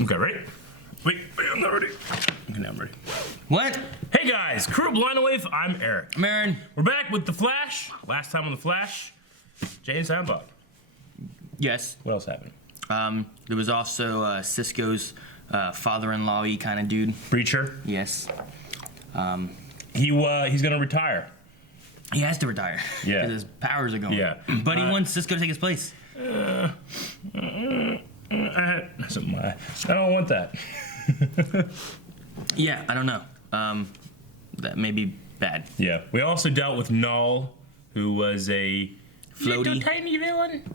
Okay, ready? Wait, I'm not ready. Okay, now I'm ready. What? Hey guys, crew of Blind Wave, I'm Eric. Marin. We're back with The Flash. Last time on The Flash, Jay and Silent Bob. Yes. What else happened? There was also Cisco's father-in-law-y kind of dude. Breacher. Yes. He's gonna retire. He has to retire. Yeah. Because his powers are going. Yeah. But he wants Cisco to take his place. I don't want that. Yeah, I don't know. That may be bad. Yeah. We also dealt with Null, who was a Floaty. little tiny villain.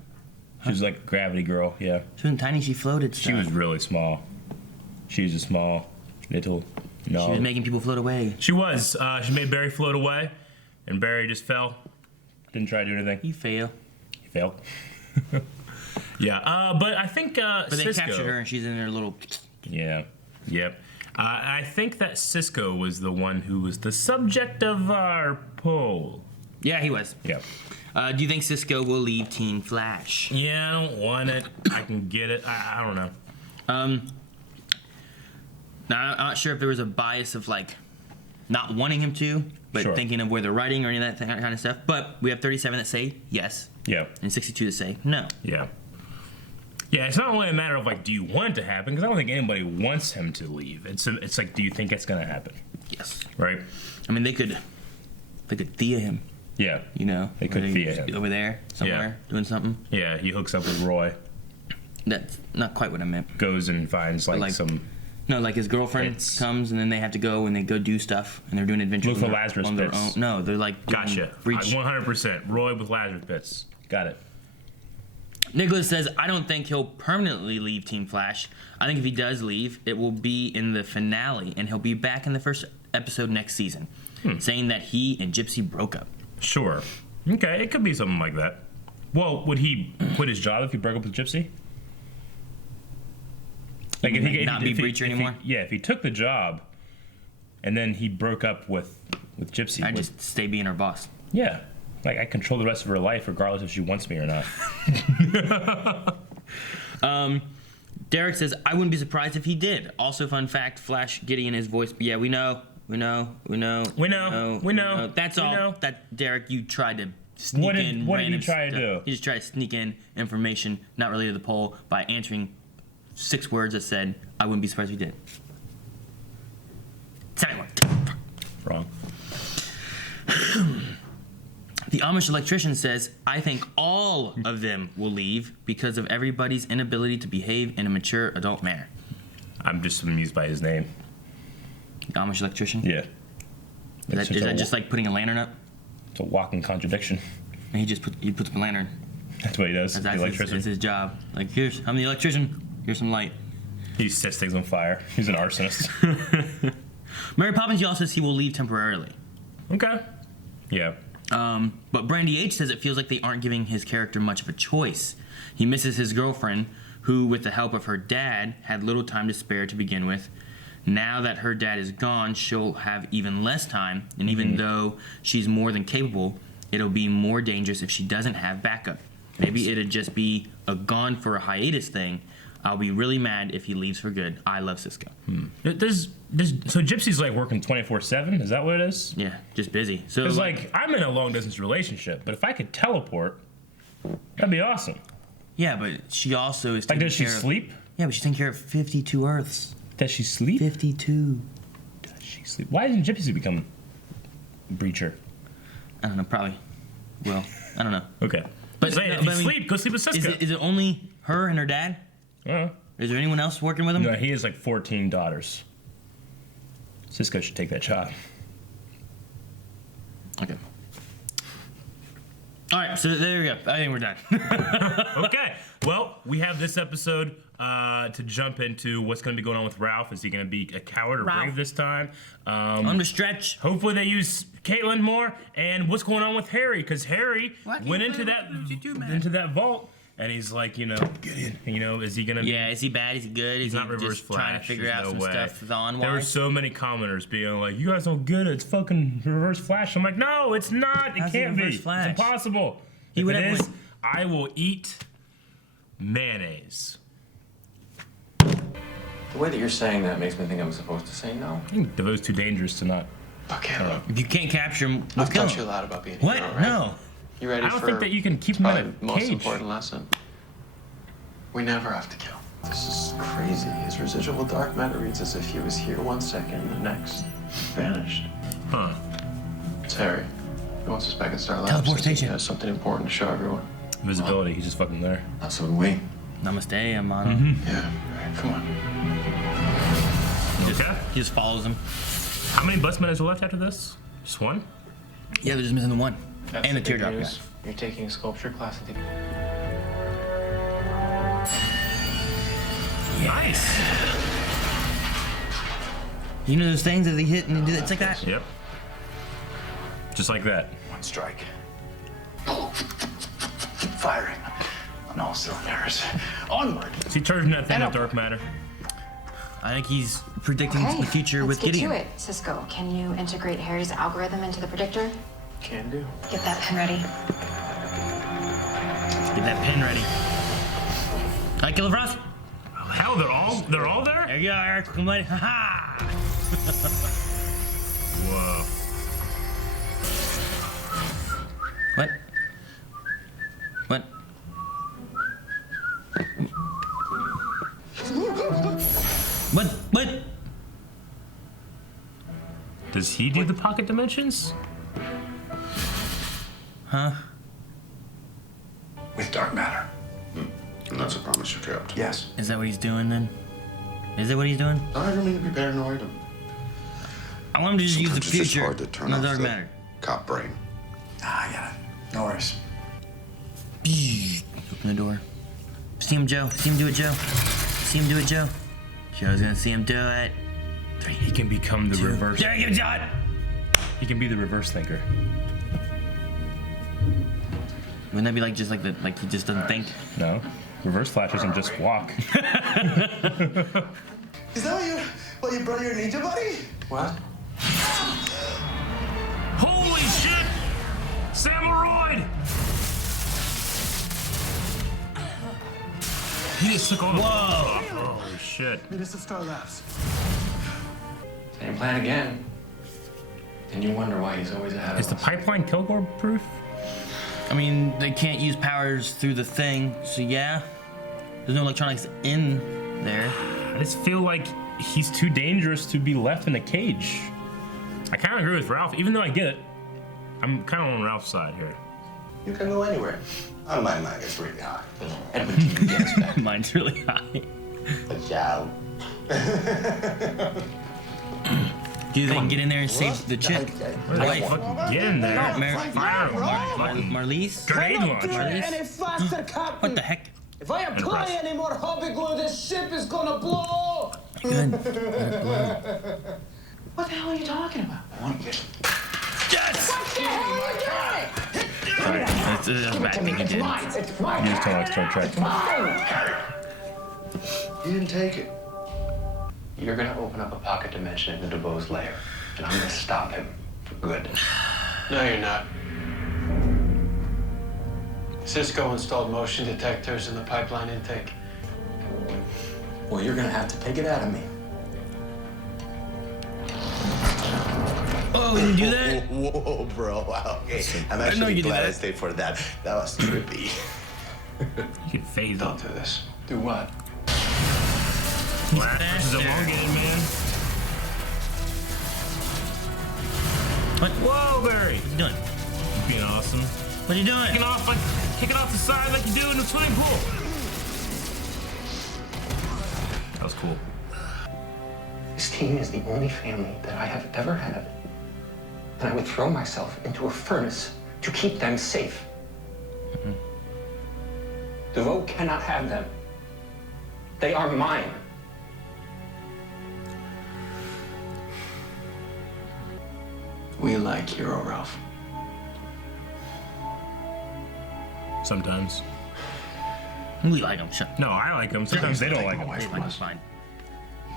She was like a gravity girl, yeah. She wasn't tiny, she floated She stuff. was really small. She was a small, little Null. She was making people float away. She was. She made Barry float away, and Barry just fell. Didn't try to do anything. You fail. He failed. Yeah, but I think But they Cisco, captured her and she's in her little... Yeah, yep. I think that Cisco was the one who was the subject of our poll. Yeah, he was. Yeah. Do you think Cisco will leave Team Flash? Yeah, I don't want it. I can get it. I don't know. Now, I'm not sure if there was a bias of, like, not wanting him to, but Sure. thinking of where they're writing or any of that kind of stuff. But we have 37 that say yes, Yeah. and 62 that say no. Yeah. Yeah, it's not only a matter of, like, do you want it to happen? Because I don't think anybody wants him to leave. It's like, do you think it's going to happen? Yes. Right? I mean, they could Thea him, Yeah. you know? They could Or Thea just him. be over there, somewhere, doing something. Yeah, he hooks up with Roy, That's not quite what I meant. goes and finds, like some... No, like his girlfriend It's- comes and then they have to go and they go do stuff and they're doing adventures Look for on their- Lazarus on their pits. own. No, they're like doing Gotcha. breach. 100%. Roy with Lazarus Pits. Got it. Nicholas says, I don't think he'll permanently leave Team Flash. I think if he does leave, it will be in the finale and he'll be back in the first episode next season, saying that he and Gypsy broke up. Sure. Okay, it could be something like that. Well, would he quit his job if he broke up with Gypsy? Like He would not be Breacher anymore? If he took the job and then he broke up with Gypsy. I just stay being her boss. Yeah. Like, I control the rest of her life regardless if she wants me or not. Derek says, I wouldn't be surprised if he did. Also, fun fact, Flash Gideon his voice. But yeah, we know. We know. That's We all. know. That Derek, you tried to sneak in. What did he random try to stuff. do? He just tried to sneak in information not related to the poll by answering 6 words that said, I wouldn't be surprised if he did. Second one. Wrong. The Amish electrician says, I think all of them will leave because of everybody's inability to behave in a mature adult manner. I'm just amused by his name. The Amish electrician? Yeah. Is that just like putting a lantern up? It's a walking contradiction. And he puts a lantern. That's what he does. The electrician. That's his job. Like, I'm the electrician. Here's some light. He sets things on fire. He's an arsonist. Mary Poppins also says he will leave temporarily. Okay. Yeah. But Brandy H says it feels like they aren't giving his character much of a choice. He misses his girlfriend, who, with the help of her dad, had little time to spare to begin with. Now that her dad is gone, she'll have even less time, and even though she's more than capable, it'll be more dangerous if she doesn't have backup. Maybe it'd just be a gone for a hiatus thing. I'll be really mad if he leaves for good. I love Cisco. So Gypsy's like working 24/7? Is that what it is? Yeah, just busy. So Because like I'm in a long distance relationship, but if I could teleport, that'd be awesome. yeah, but she also is Like, taking does she care of... sleep? Yeah, but she's taking care of 52 Earths. Does she sleep? 52. Does she sleep? Why didn't Gypsy become Breacher? I don't know, probably. Well, I don't know. Okay. But, Say, no, if you but I mean, sleep, go sleep with Cisco. Is it only her and her dad? Is there anyone else working with him? No, he has like 14 daughters. Cisco should take that job. Okay. All right, so there we go. I think we're done. Okay. Well, we have this episode to jump into what's going to be going on with Ralph. Is he going to be a coward or Ralph. brave this time? On the stretch. Hopefully they use Caitlin more. And what's going on with Harry? Because Harry What? went into that vault, and he's like, get in. Is he gonna? Yeah, is he bad? Is he good? Is he Not Reverse just Flash. trying to figure There's out no some way. stuff Vaughn-wise? There were so many commenters being like, "You guys don't get it. It's fucking Reverse Flash." I'm like, "No, it's not. It How's it can't be. Reverse Flash? It's impossible. He If would it have is, went- I will eat mayonnaise." The way that you're saying that makes me think I'm supposed to say no. I think Devoe's too dangerous to not. Okay, look. If you can't capture him, I've let's kill taught you a him. lot about being a What? hero, right? No. You ready I don't for think that you can keep him probably in the a most cage. important lesson? We never have to kill. This is crazy. His residual dark matter reads as if he was here 1 second, the next vanished. Huh. It's Harry. He wants us back at Star Labs. Teleportation. He has something important to show everyone. Visibility. He's just fucking there. Not so do we. Namaste, Amano. Yeah. All right, come on. Okay. He just follows him. How many bus minutes are left after this? Just one? Yeah, they're just missing the one. That's and the big teardrop guy. news. You're taking a sculpture class at the... Nice. You know those things that they hit and they do that? It's like that. Yep. Just like that. One strike. Keep firing on all cylinders. Onward. Is he charging that thing with dark matter? I think he's predicting the future let's with get Gideon. to it. Cisco, can you integrate Harry's algorithm into the predictor? Can do. Get that pen ready. Get that pen ready. All right, Killer Frost. Hell, they're all there? There you are. Come on. Ha ha. Whoa. What? What? What? Does he do the pocket dimensions? Huh? With dark matter. And that's a promise you kept. Yes. Is that what he's doing then? Is that what he's doing? I don't mean to be paranoid. I want him to just use the Sometimes it's just future. hard to turn not off dark the matter. cop brain. I got it. No worries. Open the door. See him, Joe. See him do it, Joe. See him do it, Joe. Joe's gonna see him do it. 3. He can become the reverse. There you go, John. He can be the reverse thinker. Wouldn't that be like just like the he just doesn't think? No. Reverse Flash doesn't just walk. Is that what you brought your ninja buddy? What? Holy shit! Samuroid! He just took all the. Whoa! Holy shit. Meet us at Star Labs. Same plan again. And you wonder why he's always ahead of Is the us. pipeline Kilgore proof? I mean, they can't use powers through the thing, so yeah. There's no electronics in there. I just feel like he's too dangerous to be left in a cage. I kind of agree with Ralph, even though I get it. I'm kind of on Ralph's side here. You can go anywhere. On my mind, it's really high. Edwin, can you get us back? Mine's really high. But ciao. Do you think they can get in there and save the chick? Like, fucking get in there. Fire fucking Marlies? grenade launcher. Any faster, Captain. What the heck? If I apply Impressive. any more hobby glue, this ship is gonna blow. Good. What the hell are you talking about? I want to get Yes! What the hell are you doing? Sorry, that's a bad thing you did. It's mine. You just kind of like Star Trek. You didn't take it. You're gonna open up a pocket dimension into DeVoe's lair, and I'm gonna stop him for good. No, you're not. Cisco installed motion detectors in the pipeline intake. Well, you're gonna have to take it out of me. Oh, you do that? Whoa, bro. Wow. Okay. I'm know actually you did glad I that. stayed for that. That was trippy. You can phase Don't up. do this. Do what? Flash versus elongated, man. What? Whoa, Barry. What you doing? You're being awesome. What are you doing? Kicking off the side like you do in the swimming pool. That was cool. This team is the only family that I have ever had. And I would throw myself into a furnace to keep them safe. DeVoe cannot have them. They are mine. We like Hero Ralph. Sometimes. We like him. Shut. No, I like them. Sometimes they don't like them. It's fine. It's fine.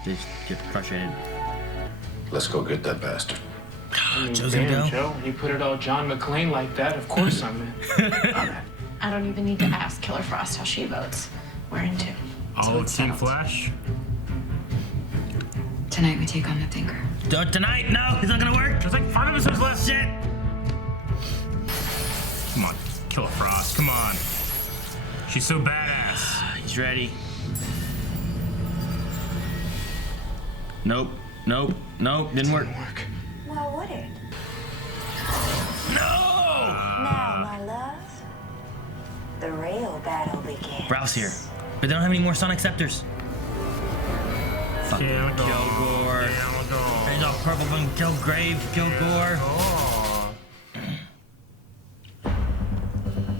Just get frustrated. Let's go get that bastard. Joe's gonna go. Joe, you put it all John McClane like that, of course I'm in. I don't even need to ask Killer Frost how she votes. We're in two. Oh, Team Flash. Tonight we take on the Thinker. Tonight? No, it's not gonna work. There's like 5 episodes left. Shit. Come on, kill a Frost. Come on. She's so badass. He's ready. Nope. Nope. Nope. Didn't work. Well, would it? No! Now, my love, the real battle begins. Ralph's here, but they don't have any more Sonic Scepters. Fucking Kilgore. There's a purple one. Kilgrave. Kilgore.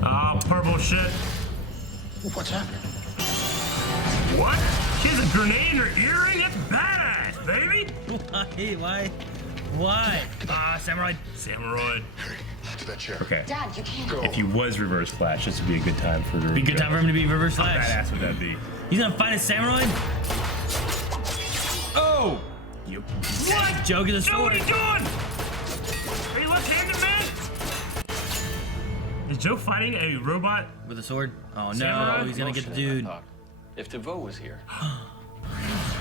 Ah, purple shit. What's happening? What? She has a grenade in her earring? That's badass, baby. Why? Ah, Samurai. Samurai. To that chair. Okay. Dad, you can't. Go. If he was Reverse Flash, this would be a good time for Be a good time for him to be Reverse How Flash. badass would that be? He's gonna fight a samurai? Oh! Yep. What? Joe gets a Joe, what sword. are you doing? Are you left-handed, man? Is Joe fighting a robot? With a sword? Oh no, Samurai? he's gonna get the dude. If DeVoe was here.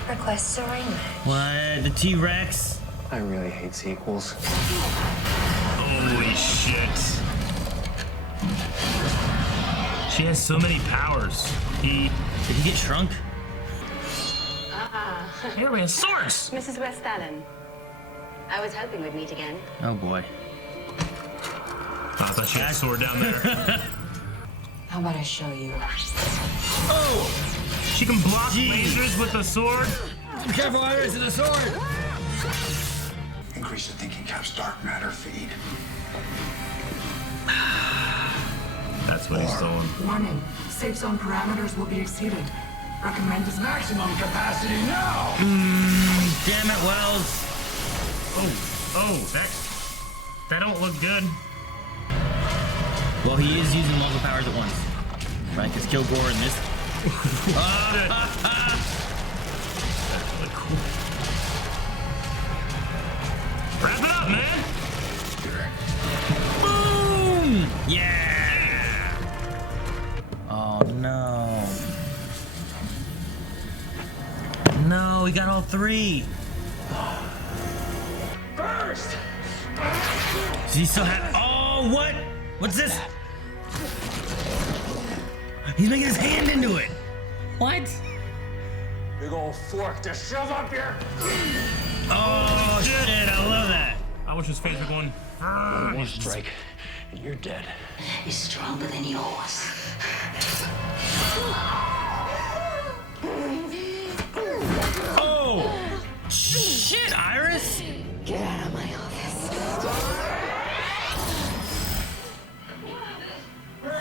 Request surrender. What? The T-Rex? I really hate sequels. Holy shit. She has so many powers. Did he get shrunk? Here we have swords. Mrs. West Allen. I was hoping we'd meet again. Oh boy. Oh, I thought she had a sword down there. How about I show you? Oh! She can block Jeez. lasers with a sword. Be careful, Iris, it's a sword! Increase the thinking cap's dark matter feed. That's what he's stolen. Warning. Safe zone parameters will be exceeded. Recommended maximum capacity now! Damn it, Wells! That don't look good. Well, he is using multiple powers at once. Right, because Kilgore and this. That's really cool. Wrap it up, man. Boom! Yeah! Oh no. No, we got all 3. First! Does he still have. Oh, what? What's this? He's making his hand into it. What? Big old fork to shove up your. Oh, shit, I love that. I wish his face was going. One more strike, and you're dead. Is stronger than yours. Oh! Shit, Iris! Get out of my office.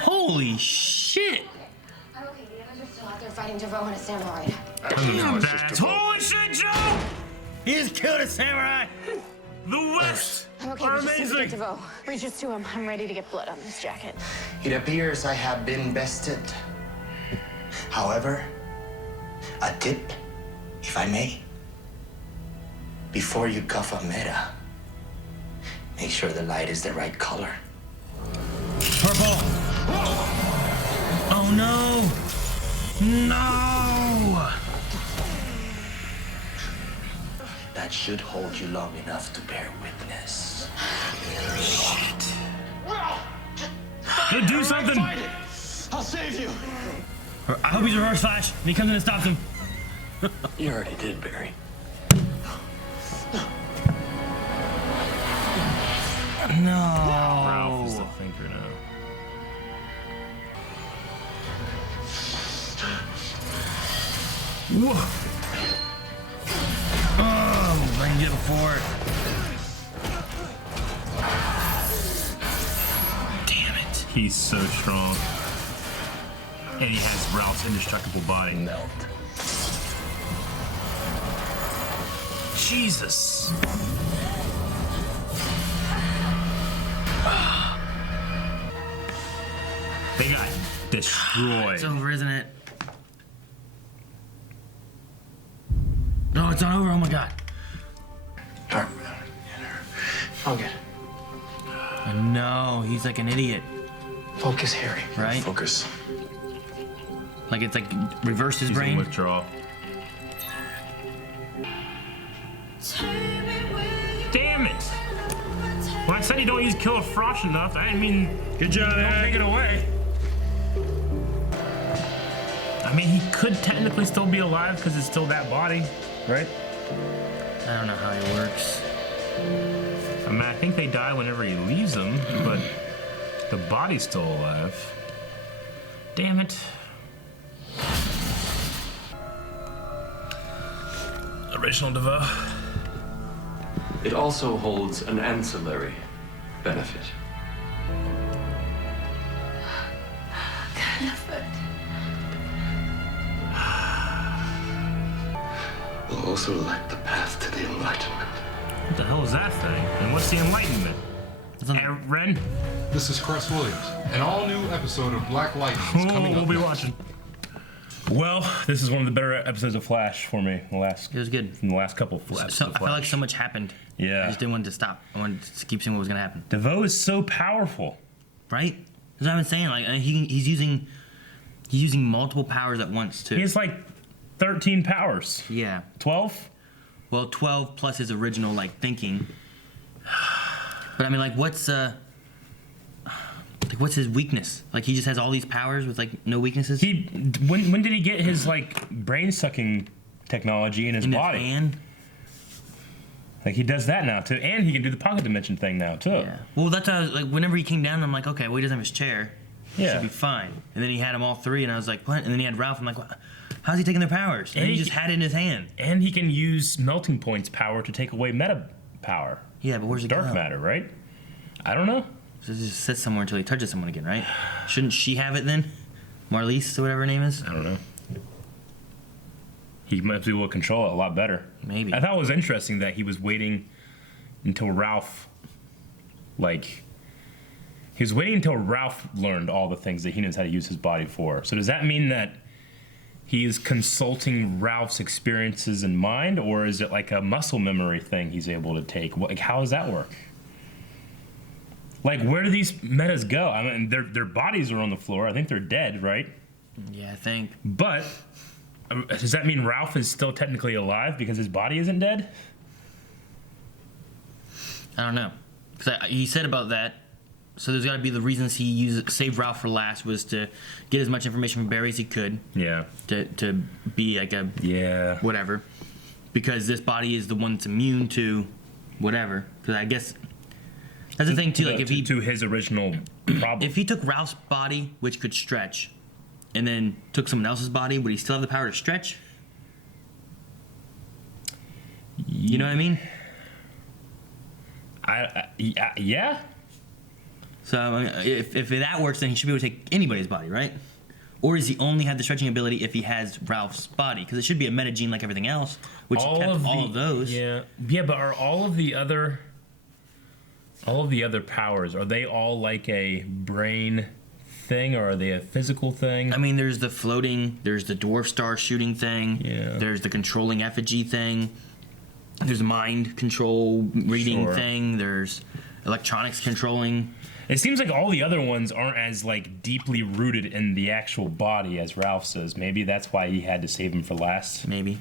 Holy shit! I'm okay. The others are still out there fighting DeVoe and a samurai. Actually, no, it's just That's DeVoe. holy shit, Joe! He just killed a samurai! The West I'm okay. are We just need to amazing. get DeVoe. Reaches to him. I'm ready to get blood on this jacket. It appears I have been bested. However, a tip, if I may. Before you cuff a meta, make sure the light is the right color. Purple! Oh no! No! That should hold you long enough to bear witness. Shit. Go do something. I'll save you. I hope he's Reverse Flash and he comes in and stops him. You already did, Barry. Ralph is No. the thinker now. Whoa. Oh, I can get before it. Damn it. He's so strong. And he has Ralph's indestructible body. Melt. Jesus. They got destroyed. It's over, isn't it? No, it's not over. Oh my god. Dark matter. I'll get it. No, he's like an idiot, Focus, Harry. right? Focus. Like it's like reversed his He's in brain. withdrawal. Damn it! When I said you don't use Killer Frost enough, I didn't mean. Good job, don't take it away. I mean, he could technically still be alive because it's still that body, right? I don't know how he works. I mean, I think they die whenever he leaves them, but the body's still alive. Damn it. Original DeVoe. It also holds an ancillary benefit. Will also light the path to the Enlightenment. What the hell is that thing? And what's the Enlightenment? Ren? This is Chris Williams. An all-new episode of Black Lightning is coming up. We'll be watching. Well, this is one of the better episodes of Flash for me. It was good. In the last couple of episodes of I felt Flash. like so much happened. Yeah. I just didn't want it to stop. I wanted to keep seeing what was gonna happen. DeVoe is so powerful, right? That's what I've been saying. Like he's using multiple powers at once too. He has like 13 powers. Yeah. 12? Well, 12 plus his original like thinking. But I mean, like, what's his weakness? Like, he just has all these powers with like no weaknesses. When did he get his like brain sucking technology in his body? His hand? Like he does that now too, and he can do the pocket dimension thing now too. Yeah. Well, that's how I was, like whenever he came down, I'm like, okay, well he doesn't have his chair. He Yeah. should be fine. And then he had them all three, and I was like, what? And then he had Ralph. I'm like, what? How's he taking their powers? And he just had it in his hand. And he can use melting point's power to take away meta power. Yeah, but where's it dark go? matter, right? I don't know. So it just sits somewhere until he touches someone again, right? Shouldn't she have it then? Marliese, or whatever her name is? I don't know. He might be able to control it a lot better. Maybe. I thought it was interesting that he was waiting until Ralph, he was waiting until Ralph learned all the things that he knows how to use his body for. So does that mean that he is consulting Ralph's experiences in mind, or is it like a muscle memory thing he's able to take? Like, how does that work? Like, where do these metas go? I mean, their bodies are on the floor. I think they're dead, right? Yeah, I think. But does that mean Ralph is still technically alive because his body isn't dead? I don't know. Because he said about that. So there's got to be the reasons he saved Ralph for last was to get as much information from Barry as he could. Yeah. To be like a whatever, because this body is the one that's immune to whatever. Because I guess that's the thing too. Like if he to his original problem. If he took Ralph's body, which could stretch, and then took someone else's body, would he still have the power to stretch? You know what I mean? Yeah. So I mean, if that works, then he should be able to take anybody's body, right? Or does he only have the stretching ability if he has Ralph's body? Because it should be a metagene like everything else, which kept all of those. Yeah, but are all of the other powers, are they all like a brain thing, or are they a physical thing? I mean, there's the floating, there's the dwarf star shooting thing, there's the controlling effigy thing, there's mind control reading thing, there's electronics controlling. It seems like all the other ones aren't as like deeply rooted in the actual body as Ralph says. Maybe that's why he had to save him for last. Maybe.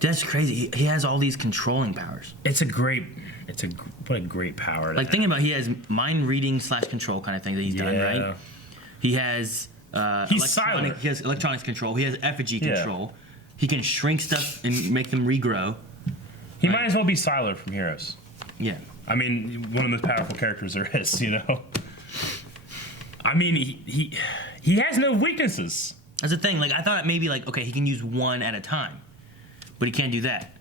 That's crazy. He has all these controlling powers. What a great power. Like thinking about, he has mind reading / control kind of thing that he's done, right? He has he's silent. He has electronics control. He has effigy control. He can shrink stuff and make them regrow. He might as well be Siler from Heroes. Yeah. I mean, one of the most powerful characters there is, you know? I mean, he has no weaknesses. That's the thing. Like, I thought maybe, like, okay, he can use one at a time. But he can't do that.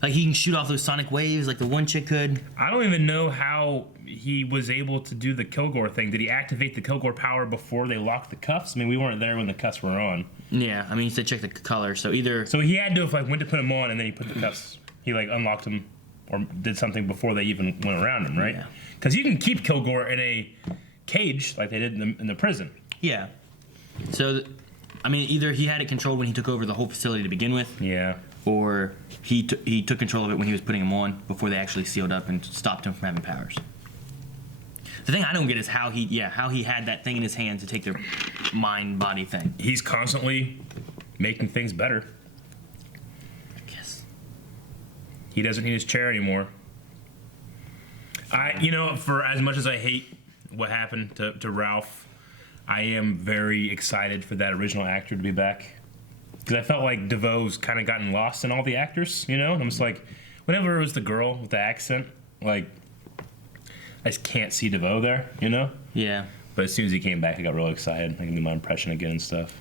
Like, he can shoot off those sonic waves like the one chick could. I don't even know how he was able to do the Kilgore thing. Did he activate the Kilgore power before they locked the cuffs? I mean, we weren't there when the cuffs were on. Yeah, I mean, he said check the color, so either... So he had to have, like, went to put them on, and then he put the cuffs... He, like, unlocked them or did something before they even went around him, right? Because you can keep Kilgore in a cage like they did in the prison. Yeah. So, I mean, either he had it controlled when he took over the whole facility to begin with. Yeah. Or he took control of it when he was putting him on before they actually sealed up and stopped him from having powers. The thing I don't get is how he had that thing in his hand to take their mind-body thing. He's constantly making things better. I guess. He doesn't need his chair anymore. For as much as I hate what happened to Ralph, I am very excited for that original actor to be back. Because I felt like DeVoe's kind of gotten lost in all the actors, And I'm just like, whenever it was the girl with the accent, like, I just can't see DeVoe there, Yeah. But as soon as he came back, I got real excited. I can do my impression again and stuff.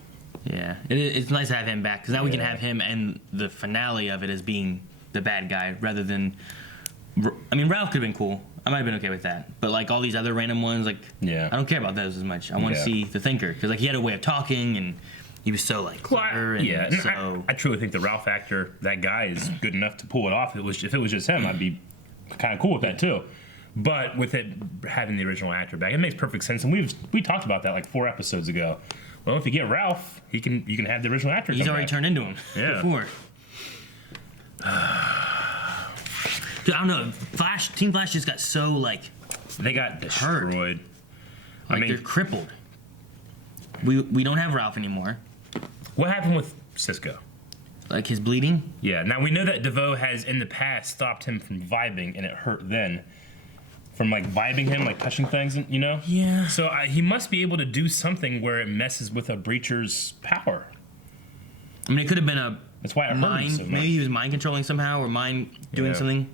Yeah. It's nice to have him back, because now we can have him and the finale of it as being the bad guy, rather than... I mean, Ralph could have been cool. I might have been okay with that. But, like, all these other random ones, like... Yeah. I don't care about those as much. I want to see the Thinker. Because, like, he had a way of talking, and he was so, like, clever. I truly think the Ralph actor, that guy, is good enough to pull it off. If it was just him, I'd be kind of cool with that, too. But with it having the original actor back, it makes perfect sense. And we talked about that, like, 4 episodes ago. Well, if you get Ralph, you can have the original actor. He's already turned into him before. Dude, I don't know. Team Flash just got so, like... They got destroyed. Like, they're crippled. We don't have Ralph anymore. What happened with Cisco? Like, his bleeding? Yeah. Now, we know that DeVoe has, in the past, stopped him from vibing, and it hurt then. From, like, vibing him, like, touching things, Yeah. So he must be able to do something where it messes with a breacher's power. I mean, it could have been a... That's why it hurt him so much. Maybe he was mind controlling somehow, or mind doing something,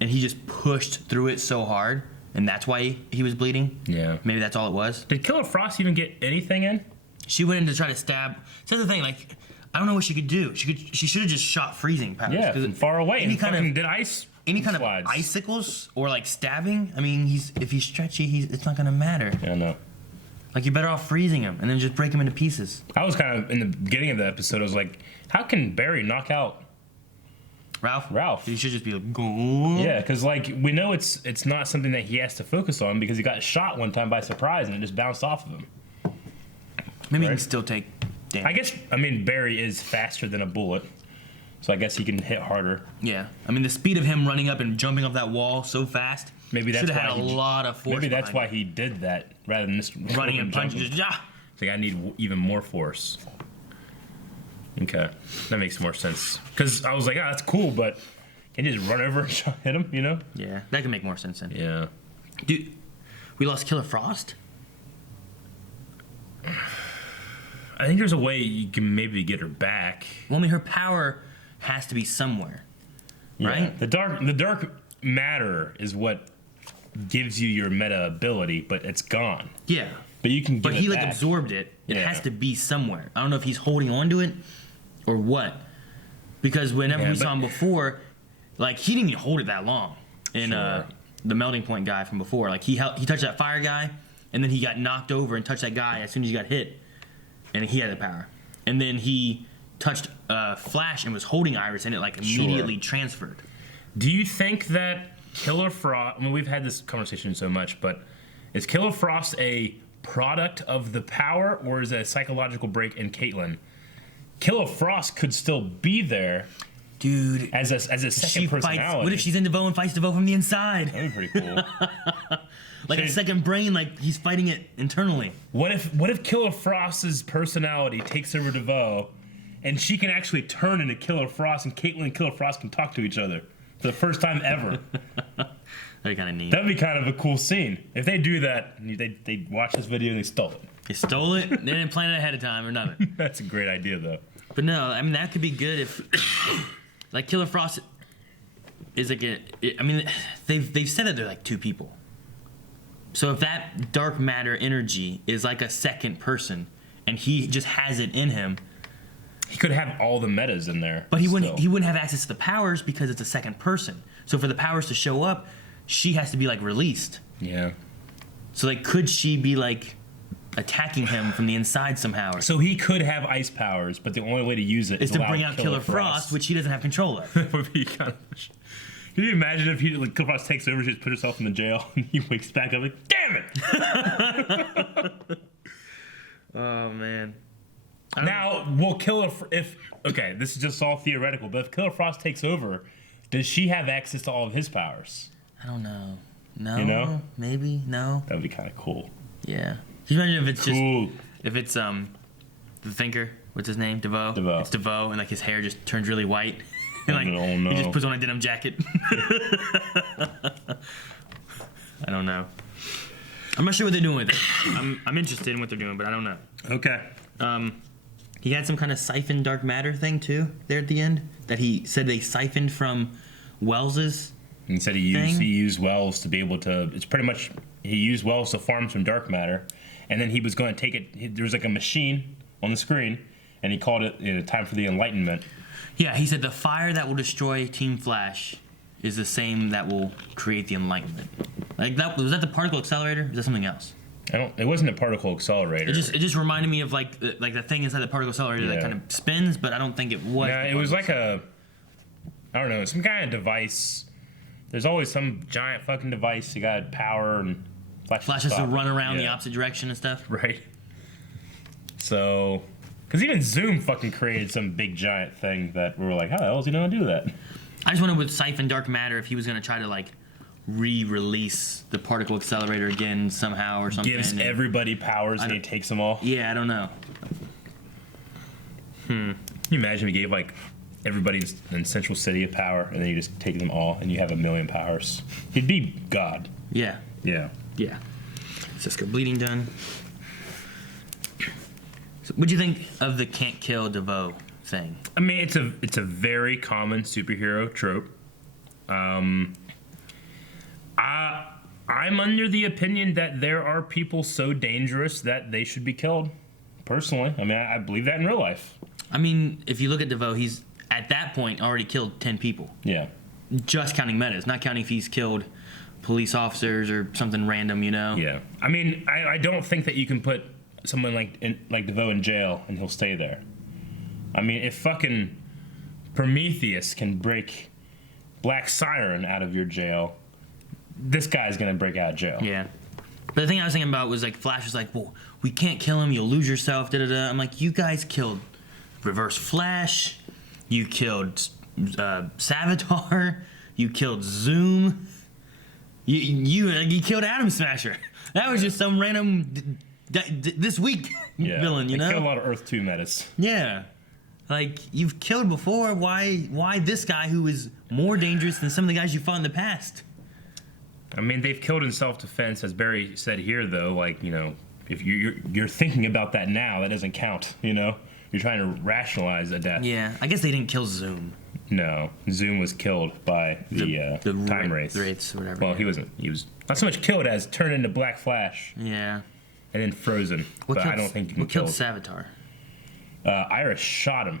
and he just pushed through it so hard, and that's why he was bleeding. Yeah. Maybe that's all it was. Did Killer Frost even get anything in? She went in to try to stab. So that's the thing, like, I don't know what she could do. She should have just shot freezing powers. Yeah, from far away. Any kind of did ice. Any kind slides. of icicles or like stabbing. I mean, if he's stretchy, it's not gonna matter. Yeah, I know. Like, you're better off freezing him and then just break him into pieces. I was kind of in the beginning of the episode. I was like, how can Barry knock out Ralph? He should just be like, go. Yeah, because like we know it's not something that he has to focus on because he got shot one time by surprise and it just bounced off of him. Maybe he can still take damage. I mean, Barry is faster than a bullet, so I guess he can hit harder. Yeah, I mean, the speed of him running up and jumping off that wall so fast. Maybe that's should why have had a lot of force. Maybe that's why he did that rather than just running and punching. Just like, I need even more force. Okay, that makes more sense. Because I was like, that's cool, but can you just run over and hit him? Yeah, that could make more sense then. Yeah. Dude, we lost Killer Frost. I think there's a way you can maybe get her back. Well, I mean, her power has to be somewhere, right? The dark matter is what gives you your meta ability, but it's gone. Yeah. But you can get But he back. absorbed it. It has to be somewhere. I don't know if he's holding on to it or what. Because whenever we saw him before, like, he didn't even hold it that long. In the melting point guy from before, like, he touched that fire guy, and then he got knocked over and touched that guy as soon as he got hit, and he had the power. And then he touched Flash and was holding Iris, and it like immediately transferred. Do you think that Killer Frost? I mean, we've had this conversation so much, but is Killer Frost a product of the power, or is it a psychological break in Caitlyn? Killer Frost could still be there, dude, as a second personality. What if she's in DeVoe and fights DeVoe from the inside? That'd be pretty cool. Like a second brain, like he's fighting it internally. What if Killer Frost's personality takes over DeVoe, and she can actually turn into Killer Frost, and Caitlyn and Killer Frost can talk to each other for the first time ever? That'd be kind of neat. That'd be kind of a cool scene. If they do that, they watch this video and they stole it. They stole it. They didn't plan it ahead of time or nothing. That's a great idea, though. But no, I mean, that could be good if, like, Killer Frost is like I mean, they've said that they're like two people. So if that dark matter energy is like a second person, and he just has it in him, he could have all the metas in there. But he wouldn't have access to the powers because it's a second person. So for the powers to show up, she has to be like released. Yeah. So like, could she be like attacking him from the inside somehow? So he could have ice powers, but the only way to use it is to bring out Killer Frost, which he doesn't have control of. That would be kind of. Can you imagine if Killer Frost takes over, she just puts herself in the jail, and he wakes back up like, damn it! Oh man. Now, will okay, this is just all theoretical, but if Killer Frost takes over, does she have access to all of his powers? I don't know. No. You know? Maybe. No. That would be kind of cool. Yeah. Can you imagine if it's cool. If it's the Thinker, what's his name? DeVoe. DeVoe. It's DeVoe, and like his hair just turns really white. Like, Oh, no. He just puts on a denim jacket. I don't know. I'm not sure what they're doing with it. I'm interested in what they're doing, but I don't know. Okay. He had some kind of siphoned dark matter thing too there at the end that he said they siphoned from Wells's. He said he used Wells to be able to. It's pretty much he used Wells to farm some dark matter, and then he was going to take it. There was like a machine on the screen, and he called it time for the Enlightenment. Yeah, he said the fire that will destroy Team Flash is the same that will create the Enlightenment. Like that was that the particle accelerator? Or is that something else? It wasn't a particle accelerator. It just reminded me of like the thing inside the particle accelerator that kind of spins, but I don't think it was. Yeah, it was like I don't know, some kind of device. There's always some giant fucking device. You got power and Flash has to run around the opposite direction and stuff. Right. So, because even Zoom fucking created some big giant thing that we were like, how the hell is he gonna do that? I just wondered with Siphon Dark Matter if he was gonna try to like re-release the particle accelerator again somehow or something. Gives everybody powers and he takes them all. Yeah, I don't know. Can you imagine if he gave like everybody in Central City a power and then you just take them all and you have 1,000,000 powers? He'd be God. Yeah. Yeah. Yeah. Cisco bleeding done. So what'd you think of the can't kill DeVoe thing? I mean, it's a very common superhero trope. I'm under the opinion that there are people so dangerous that they should be killed. Personally, I mean, I believe that in real life. I mean, if you look at DeVoe, he's at that point already killed 10 people. Yeah. Just counting Metas, not counting if he's killed police officers or something random, you know? Yeah. I mean, I don't think that you can put someone like DeVoe in jail and he'll stay there. I mean, if fucking Prometheus can break Black Siren out of your jail, this guy's gonna break out of jail. Yeah. But the thing I was thinking about was like Flash was like, well, we can't kill him, you'll lose yourself, da-da-da. I'm like, you guys killed Reverse Flash, you killed Savitar, you killed Zoom, you killed Atom Smasher. That was just some random this week villain, you know? Killed a lot of Earth 2 metas. Yeah. Like, you've killed before, why this guy who is more dangerous than some of the guys you fought in the past? I mean, they've killed in self-defense, as Barry said here, though. Like, you know, if you're thinking about that now, that doesn't count. You know, you're trying to rationalize a death. Yeah, I guess they didn't kill Zoom. No, Zoom was killed by the time wraiths. Wraiths or whatever. Well, he wasn't. He was not so much killed as turned into Black Flash. Yeah. And then frozen. But I don't think you can what killed Savitar? Iris shot him.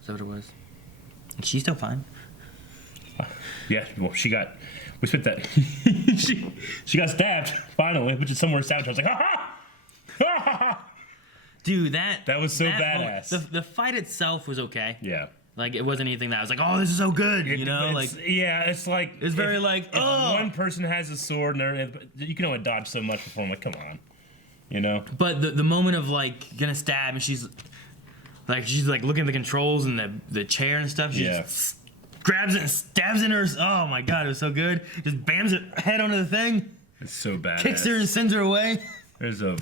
Is that what it was? And she's still fine. Yeah. Well, she got. We spent that. she got stabbed finally, which is somewhere stabbed. I was like, ha ha, ha ha. Dude, that was so badass. The fight itself was okay. Yeah. Like it wasn't anything that I was like, oh, this is so good. You know, like it's like it's very like if one person has a sword and you can only dodge so much before I'm like, come on, you know. But the moment of like gonna stab and she's like looking at the controls and the chair and stuff. She just grabs it and stabs in her. Oh my god, it was so good. Just bams her head onto the thing. It's so bad. Kicks her and sends her away. It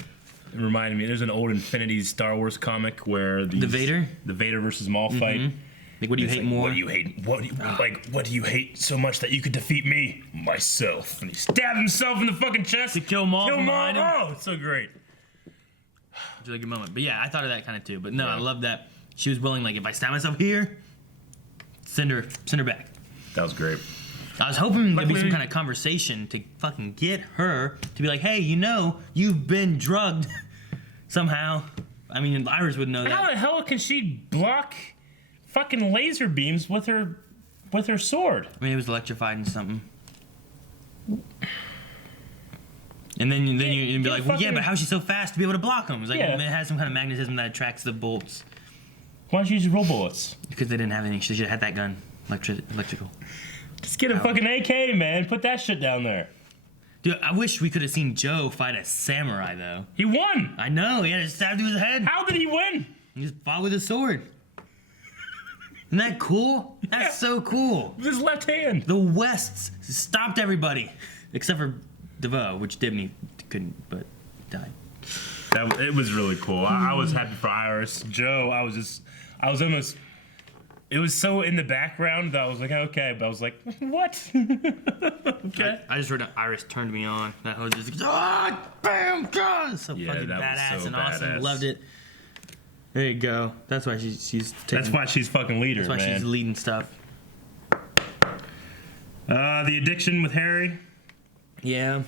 reminded me. There's an old Infinity Star Wars comic where the Vader versus Maul fight. Like, what do you hate more? What do you hate? What do you hate so much that you could defeat me? Myself. And he stabbed himself in the fucking chest to kill Maul. Oh, it's so great. It's a really good moment. But yeah, I thought of that kind of too. But no, I love that she was willing. Like, if I stab myself here, send her back. That was great. I was hoping there'd be some kind of conversation to fucking get her to be like, hey, you know, you've been drugged somehow. I mean, Iris would know that. How the hell can she block fucking laser beams with her sword? I mean, it was electrified and something. And then you'd be like, well, yeah, but how's she so fast to be able to block them? It's like, it has some kind of magnetism that attracts the bolts. Why don't you use roll bullets? Because they didn't have anything. She should have had that gun. Electrical. Just get a fucking AK, man. Put that shit down there. Dude, I wish we could have seen Joe fight a samurai, though. He won! I know. He had it stabbed through his head. How did he win? He just fought with his sword. Isn't that cool? That's so cool. With his left hand. The Wests stopped everybody. Except for DeVoe, which Dibney couldn't, but died. It was really cool. I was happy for Iris. Joe, I was almost... it was so in the background that I was like, okay, but I was like, what? Okay. I just heard that Iris turned me on. That was just bam, God, so fucking badass was so and awesome. badass. Loved it. There you go. That's why she's taking, That's why she's fucking leader, That's why man. she's leading stuff. The addiction with Harry. Yeah.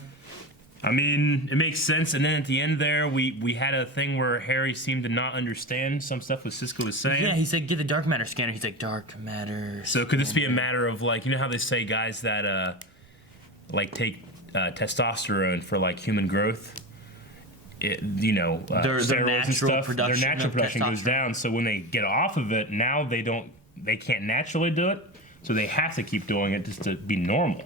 I mean, it makes sense. And then at the end there, we had a thing where Harry seemed to not understand some stuff what Cisco was saying. Yeah, he said, get the dark matter scanner. He's like, dark matter. So could this be a matter of, like, you know how they say guys that, like, take testosterone for, like, human growth? Their natural and stuff, production, their natural production goes down. So when they get off of it, now they can't naturally do it. So they have to keep doing it just to be normal.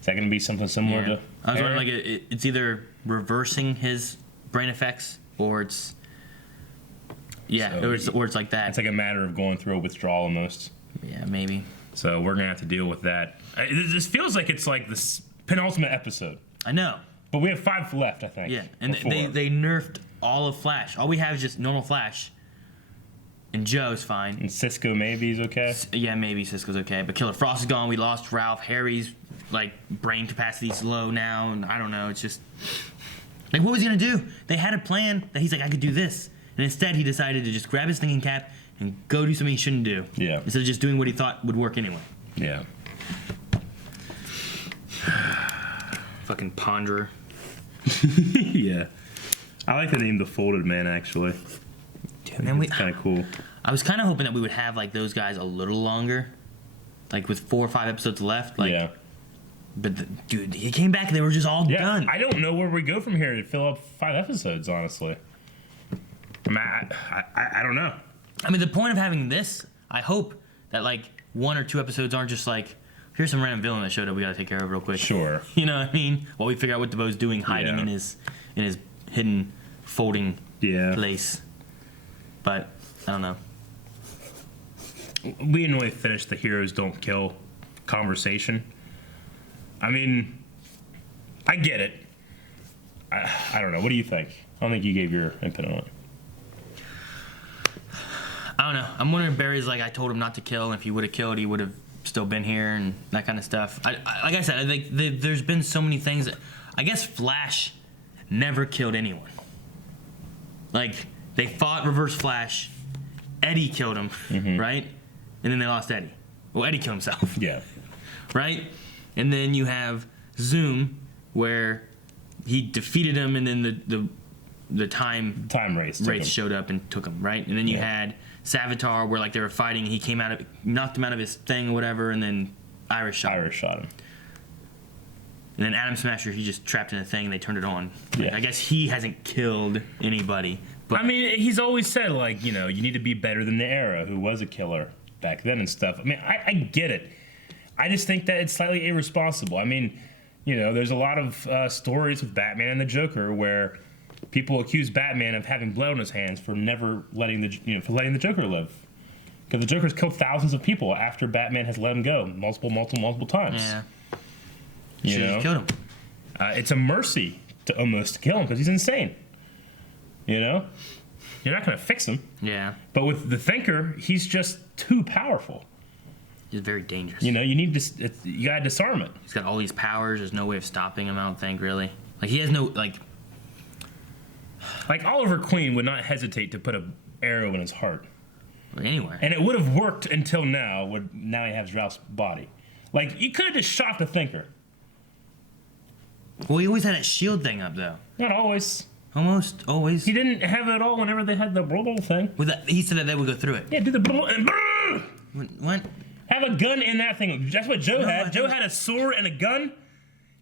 Is that going to be something similar to? I was wondering, like, it's either reversing his brain effects or it's, or it's like that. It's like a matter of going through a withdrawal almost. Yeah, maybe. So we're gonna have to deal with that. This feels like it's like this penultimate episode. I know. But we have 5 left, I think. Yeah, and they nerfed all of Flash. All we have is just normal Flash. And Joe's fine. And Cisco maybe is okay. Yeah, maybe Cisco's okay. But Killer Frost is gone. We lost Ralph. Harry's like brain capacity's low now, and I don't know. It's just like, what was he gonna do? They had a plan that he's like, I could do this, and instead he decided to just grab his thinking cap and go do something he shouldn't do. Yeah. Instead of just doing what he thought would work anyway. Yeah. Fucking Ponderer. Yeah. I like the name The Folded Man, actually. Dude, man, it's kind of cool. I was kind of hoping that we would have like those guys a little longer, like with 4 or 5 episodes left. Like, yeah. But dude, he came back and they were just all done. I don't know where we go from here to fill up 5 episodes, honestly. I mean, I don't know. I mean, the point of having this, I hope that like 1 or 2 episodes aren't just like, here's some random villain that showed up, we gotta take care of it real quick. Sure. You know what I mean? While we figure out what DeVoe's doing, hiding in his hidden folding place. But I don't know. We didn't really finish the heroes don't kill conversation. I mean, I get it. I don't know. What do you think? I don't think you gave your input on it. I don't know. I'm wondering if Barry's like, I told him not to kill, and if he would have killed, he would have still been here, and that kind of stuff. Like I said, I think there's been so many things that, I guess Flash never killed anyone. Like, they fought Reverse Flash, Eddie killed him, right? And then they lost Eddie. Well, Eddie killed himself. Yeah. Right? And then you have Zoom, where he defeated him, and then the time race showed up and took him, right? And then you had Savitar, where like they were fighting, and he knocked him out of his thing or whatever, and then Iris shot him. And then Atom Smasher, he just trapped in a thing, and they turned it on. Like, I guess he hasn't killed anybody. But I mean, he's always said, like, you know, you need to be better than the Arrow, who was a killer back then and stuff. I mean, I get it. I just think that it's slightly irresponsible. I mean, you know, there's a lot of stories with Batman and the Joker where people accuse Batman of having blood on his hands for never letting the Joker live. Because the Joker's killed thousands of people after Batman has let him go multiple times. Yeah. You know? Killed him. It's a mercy to almost kill him because he's insane. You know? You're not going to fix him. Yeah. But with the Thinker, he's just too powerful. He's very dangerous. You know, you gotta disarm it. He's got all these powers. There's no way of stopping him, I don't think, really. Like, he has no, like Oliver Queen would not hesitate to put an arrow in his heart. Anywhere. And it would have worked until now, now he has Ralph's body. Like, you could have just shot the Thinker. Well, he always had that shield thing up, though. Not always. Almost always. He didn't have it all whenever they had the blah thing. He said that they would go through it. Yeah, do the blah and What? Have a gun in that thing. That's what Joe had. Joe had a sword and a gun.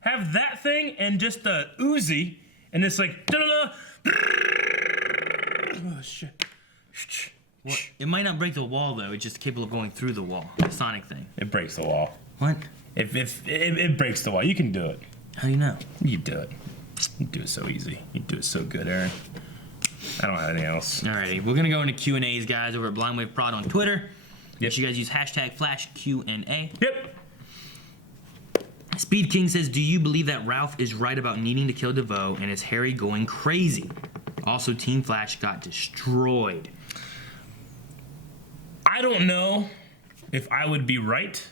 Have that thing and just a Uzi, and it's like, da-da-da. Oh, shit. Well, it might not break the wall, though. It's just capable of going through the wall. The Sonic thing. It breaks the wall. What? If it breaks the wall, you can do it. How do you know? You do it. You do it so easy. You do it so good, Aaron. I don't have anything else. Alrighty, we're gonna go into Q&As, guys, over at Blindwave Prod on Twitter. Yep. You guys use #FlashQNA. Yep. Speed King says, do you believe that Ralph is right about needing to kill DeVoe, and is Harry going crazy? Also, Team Flash got destroyed. I don't know. if I would be right,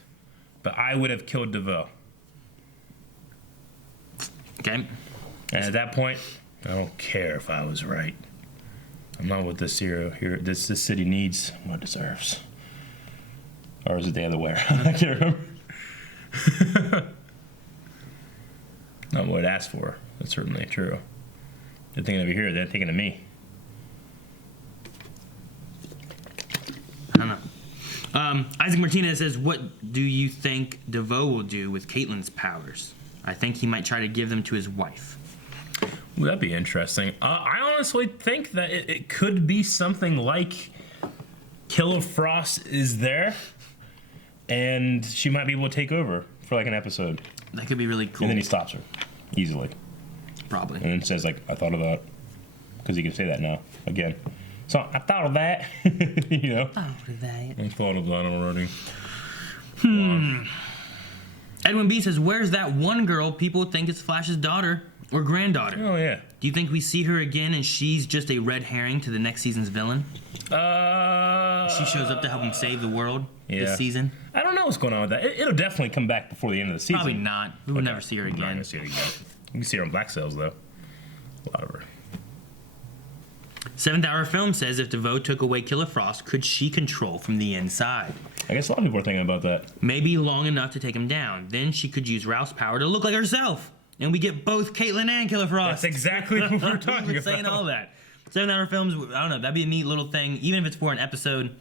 but I would have killed DeVoe. Okay. And at that point, I don't care if I was right. I'm not what this hero here. This city needs, what it deserves. Or is it the other way around? I can't remember. Not what it asked for. That's certainly true. They're thinking of you here. They're thinking of me. I don't know. Isaac Martinez says, what do you think DeVoe will do with Caitlyn's powers? I think he might try to give them to his wife. Well, that'd be interesting. I honestly think that it could be something like Killer Frost is there, and she might be able to take over for like an episode. That could be really cool. And then he stops her easily. Probably. And then says, like, I thought of that. Because he can say that now, again. So, I thought of that. You know? I thought of that. I thought of that already. Edwin B says, where's that one girl people think is Flash's daughter or granddaughter? Oh, yeah. Do you think we see her again and she's just a red herring to the next season's villain? She shows up to help him save the world this season? I don't know what's going on with that. It'll definitely come back before the end of the season. Probably not. We will never see her again. We're not going to see her again. You can see her on Black Sails, though. A lot of her. Seventh Hour Film says if DeVoe took away Killer Frost, could she control from the inside? I guess a lot of people are thinking about that. Maybe long enough to take him down. Then she could use Ralph's power to look like herself. And we get both Caitlyn and Killer Frost. That's exactly what we're talking about. Saying all that. Seventh Hour Films, I don't know, that'd be a neat little thing, even if it's for an episode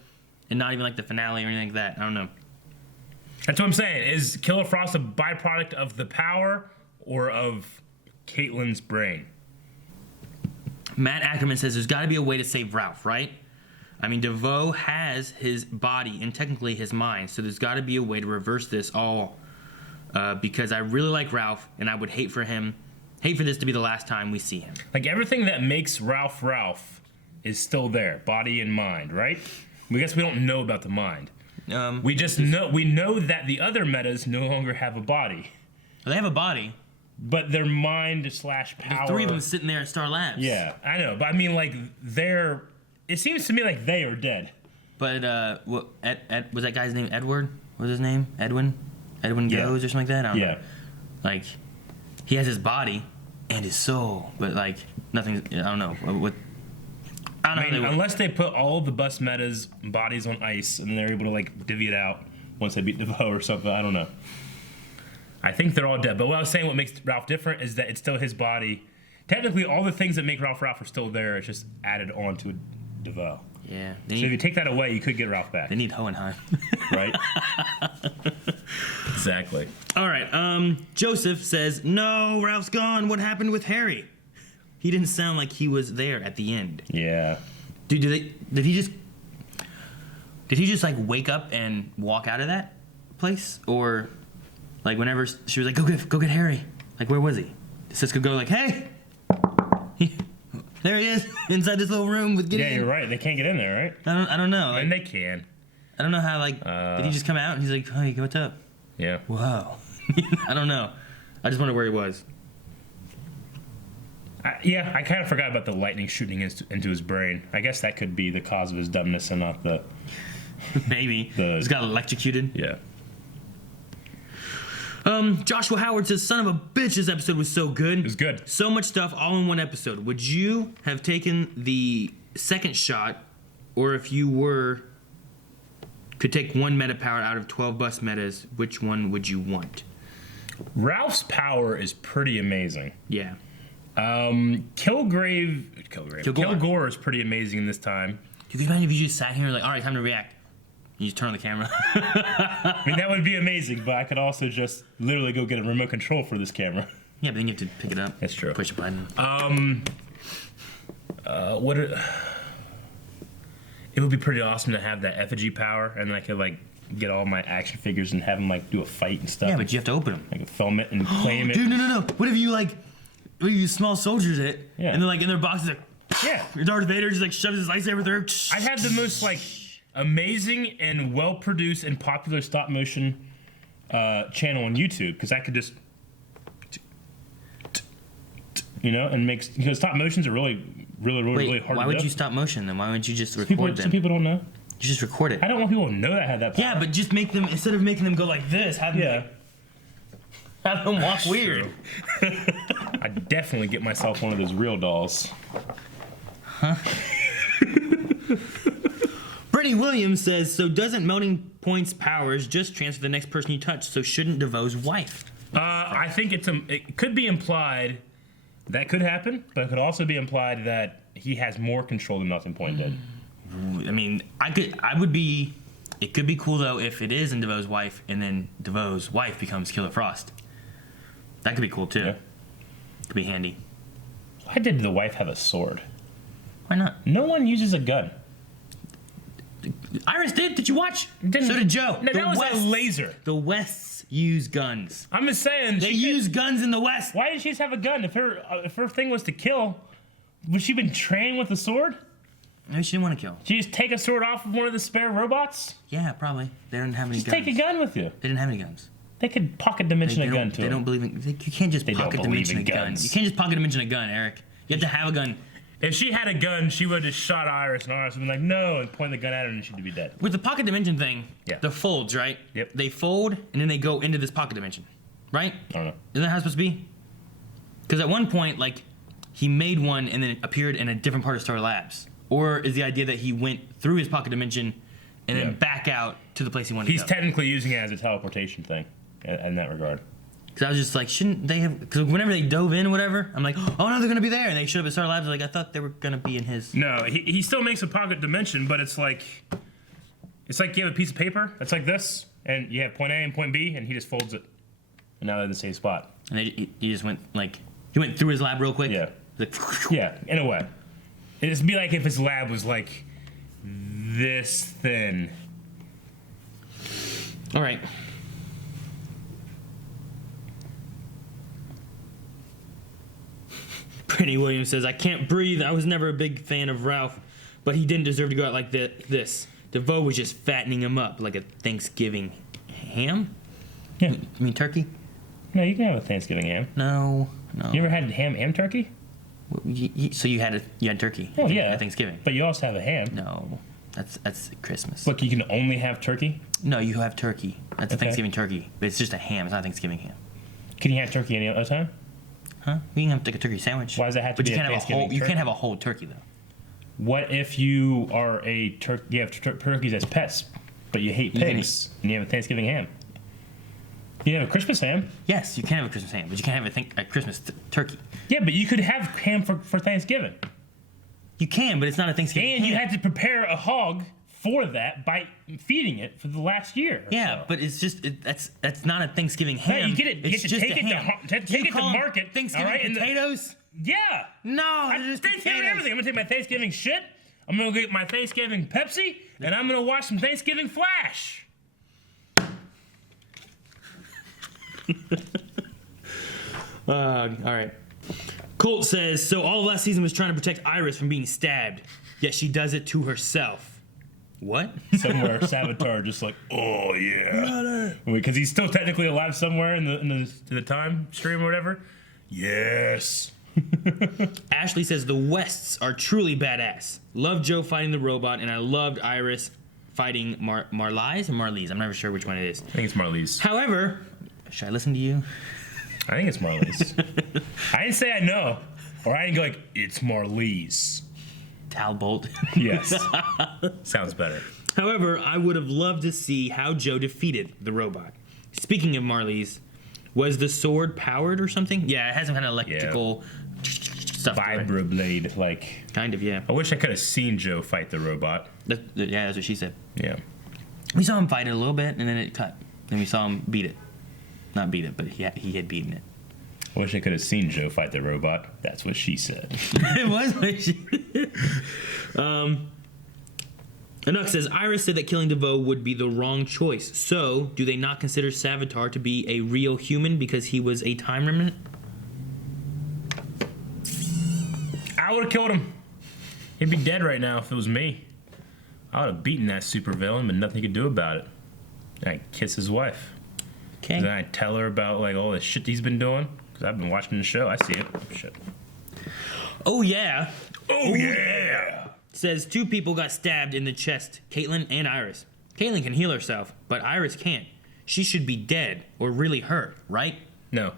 and not even like the finale or anything like that. I don't know. That's what I'm saying. Is Killer Frost a byproduct of the power or of Caitlyn's brain? Matt Ackerman says there's got to be a way to save Ralph, right? I mean, DeVoe has his body and technically his mind, so there's got to be a way to reverse this all. Because I really like Ralph, and I would hate for this to be the last time we see him. Like everything that makes Ralph Ralph is still there, body and mind, right? I guess we don't know about the mind. We know that the other metas no longer have a body. They have a body. But their mind / power. There's three of them sitting there at Star Labs. Yeah, I know. But I mean, like, it seems to me like they are dead. But, was that guy's name Edward? What was his name? Edwin Goes or something like that? I don't know. Like, he has his body and his soul, but, like, nothing, I don't know. I don't know. Unless they put all the bus metas bodies on ice and they're able to, like, divvy it out once they beat DeVoe or something. I don't know. I think they're all dead. But what I was saying, what makes Ralph different is that it's still his body. Technically, all the things that make Ralph Ralph are still there. It's just added on to DeVoe. Yeah. So if you take that away, you could get Ralph back. They need Hohenheim. Right? Exactly. All right. Joseph says, no, Ralph's gone. What happened with Harry? He didn't sound like he was there at the end. Yeah. Dude, did he just like wake up and walk out of that place? Or like whenever she was like, go get Harry. Like, where was he? Siska go like, hey, there he is inside this little room with Gideon. Yeah, you're right. They can't get in there, right? I don't know. And they can. I don't know how, like, did he just come out and he's like, hey, what's up? Yeah. Wow. I don't know. I just wonder where he was. I kind of forgot about the lightning shooting into his brain. I guess that could be the cause of his dumbness and not the... Maybe. He's got electrocuted. Yeah. Joshua Howard says, son of a bitch, this episode was so good. It was good. So much stuff all in one episode. Would you have taken the second shot, or if you could take one meta power out of 12 bus metas, which one would you want? Ralph's power is pretty amazing. Yeah. Kilgore is pretty amazing this time. You can imagine if you just sat here and like, all right, time to react. You just turn on the camera. I mean, that would be amazing, but I could also just literally go get a remote control for this camera. Yeah, but then you have to pick it up. That's true. Push a button. It would be pretty awesome to have that effigy power, and then I could like get all my action figures and have them like do a fight and stuff. Yeah, but you have to open them. I could film it and claim it. Dude, no. What if you small soldiers it, and they're like in their boxes, like, yeah. Darth Vader just like shoves his lightsaber through. I had the most like amazing and well-produced and popular stop motion channel on YouTube because I could just, and because stop motions are really hard. Why to would do. you stop motion then? Why wouldn't you just record them? Some people don't know. You just record it. I don't want people to know that I had that power. Yeah, but just make them, instead of making them go like this, have them walk weird. I definitely get myself one of those real dolls. Huh? Brittany Williams says, so doesn't Melting Point's powers just transfer to the next person you touch, so shouldn't DeVoe's wife? I think it could be implied that could happen, but it could also be implied that he has more control than Melting Point did. I mean, it could be cool though if it is in DeVoe's wife and then DeVoe's wife becomes Killer Frost. That could be cool too. Yeah. Could be handy. Why did the wife have a sword? Why not? No one uses a gun. Iris did. Did you watch? So did Joe. No, that was a laser. The Wests use guns. I'm just saying. They use guns in the West. Why did she just have a gun? If her thing was to kill, would she been trained with a sword? Maybe she didn't want to kill. Did you just take a sword off of one of the spare robots? Yeah, probably. They don't have any guns. Just take a gun with you. They didn't have any guns. They could pocket dimension a gun too. They don't believe in. You can't just pocket dimension a gun. You can't just pocket dimension a gun, Eric. You have to have a gun. If she had a gun, she would have just shot Iris, and Iris would have been like, no, and point the gun at her, and she'd be dead. With the pocket dimension thing, yeah. The folds, right? Yep. They fold, and then they go into this pocket dimension, right? I don't know. Isn't that how it's supposed to be? Because at one point, like, he made one, and then it appeared in a different part of Star Labs. Or is the idea that he went through his pocket dimension and then back out to the place he wanted to go? He's technically using it as a teleportation thing in that regard. Because I was just like, shouldn't they have... Because whenever they dove in or whatever, I'm like, oh, no, they're going to be there. And they showed up at Star Labs. Like, I thought they were going to be in his... No, he still makes a pocket dimension, but it's like you have a piece of paper that's like this, and you have point A and point B, and he just folds it. And now they're in the same spot. And he just went, like... He went through his lab real quick? Yeah. Like, yeah, in a way. It'd be like if his lab was like this thin. All right. Brittany Williams says, I can't breathe. I was never a big fan of Ralph, but he didn't deserve to go out like this. DeVoe was just fattening him up like a Thanksgiving ham? Yeah. You mean turkey? No, you can have a Thanksgiving ham. No. You ever had ham and turkey? So you had turkey? Oh, yeah. At Thanksgiving. But you also have a ham. No. That's Christmas. Look, you can only have turkey? No, you have turkey. That's a Thanksgiving turkey. But it's just a ham. It's not a Thanksgiving ham. Can you have turkey any other time? Huh? You can have like a turkey sandwich. Why does it have to be a Thanksgiving turkey? You can't have a whole turkey, though. What if you are you have turkeys as pets, but you hate pigs, and you have a Thanksgiving ham? You have a Christmas ham? Yes, you can have a Christmas ham, but you can't have a Christmas turkey. Yeah, but you could have ham for Thanksgiving. You can, but it's not a Thanksgiving ham. And you had to prepare a hog for that by feeding it for the last year. Yeah, but it's just that's not a Thanksgiving ham. Yeah, you get it. It's you just a ham. Take it to market. Thanksgiving potatoes? Yeah. No, they're just Thanksgiving everything. I'm gonna take my Thanksgiving shit. I'm gonna get my Thanksgiving Pepsi, and I'm gonna watch some Thanksgiving Flash. All right. Colt says, so all of last season was trying to protect Iris from being stabbed, yet she does it to herself. What? Somewhere, Savitar just like, oh yeah, because he's still technically alive somewhere in the time stream or whatever. Yes. Ashley says the Wests are truly badass. Love Joe fighting the robot, and I loved Iris fighting Marlies or Marlies. I'm never sure which one it is. I think it's Marlies. However, should I listen to you? I think it's Marlies. I didn't say I know, or I didn't go like it's Marlies. Talbolt. Yes. Sounds better. However, I would have loved to see how Joe defeated the robot. Speaking of Marlies, was the sword powered or something? Yeah, it has some kind of electrical stuff. Vibroblade, like. Kind of, yeah. I wish I could have seen Joe fight the robot. Yeah, that's what she said. Yeah. We saw him fight it a little bit, and then it cut. Then we saw him beat it. Not beat it, but he had beaten it. I wish I could have seen Joe fight the robot. That's what she said. It was what she Anuk says, Iris said that killing DeVoe would be the wrong choice. So, do they not consider Savitar to be a real human because he was a time remnant? I would have killed him. He'd be dead right now if it was me. I would have beaten that supervillain, but nothing he could do about it. And I'd kiss his wife. Okay. Then I'd tell her about like all the shit he's been doing. Because I've been watching the show. I see it. Shit. Oh, yeah. Oh, yeah. says 2 people got stabbed in the chest, Caitlin and Iris. Caitlin can heal herself, but Iris can't. She should be dead or really hurt, right? No.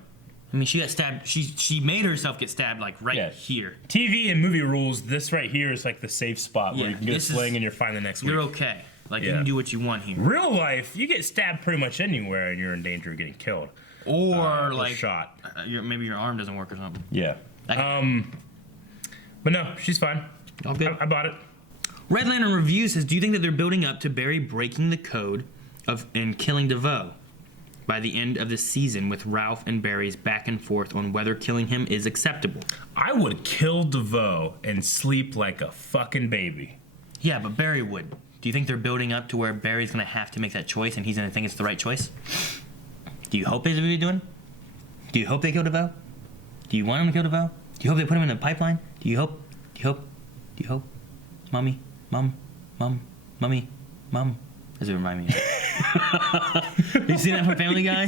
I mean, she got stabbed. She made herself get stabbed, like, here. TV and movie rules, this right here is like the safe spot where Yeah, you can get a this sling and you're fine the next week. You're okay. Like, you Yeah. can do what you want here. Real life, you get stabbed pretty much anywhere and you're in danger of getting killed. Or, like, shot. Maybe your arm doesn't work or something. Yeah. But no, she's fine. All good. I bought it. Red Lantern Review says, do you think that they're building up to Barry breaking the code and killing DeVoe by the end of the season with Ralph and Barry's back and forth on whether killing him is acceptable? I would kill DeVoe and sleep like a fucking baby. Yeah, but Barry would. Do you think they're building up to where Barry's going to have to make that choice and he's going to think it's the right choice? Do you hope they're really doing? Do you hope they kill DeVoe? Do you want him to kill DeVoe? Do you hope they put him in the pipeline? Do you hope? Mommy? Mom? Does it remind me of? You seen that from Family Guy?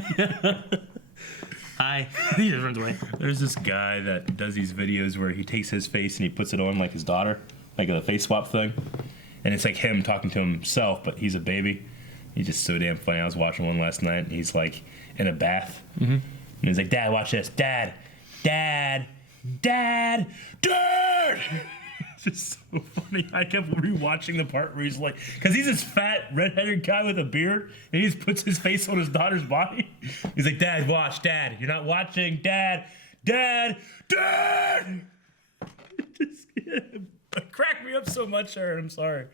Hi. He just runs away. There's this guy that does these videos where he takes his face and he puts it on like his daughter, like a face swap thing. And it's like him talking to himself, but he's a baby. He's just so damn funny. I was watching one last night and he's like in a bath. Mm-hmm. And he's like, Dad, watch this. Dad. It's just so funny. I kept rewatching the part where he's like, because he's this fat, redheaded guy with a beard, and he just puts his face on his daughter's body. He's like, Dad, watch, Dad. You're not watching, Dad. It just it cracked me up so much, Aaron. I'm sorry.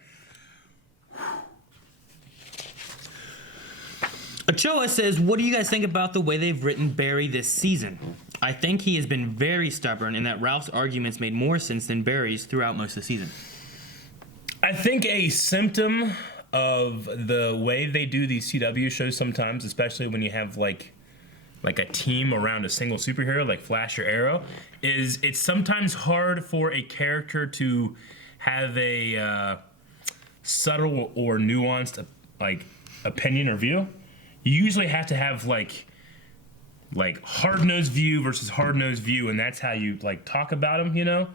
Ochoa says, what do you guys think about the way they've written Barry this season? I think he has been very stubborn and that Ralph's arguments made more sense than Barry's throughout most of the season. I think a symptom of the way they do these CW shows sometimes, especially when you have like a team around a single superhero like Flash or Arrow, is it's sometimes hard for a character to have a subtle or nuanced like opinion or view. You usually have to have like hard-nosed view versus hard-nosed view, and that's how you like talk about him, you know?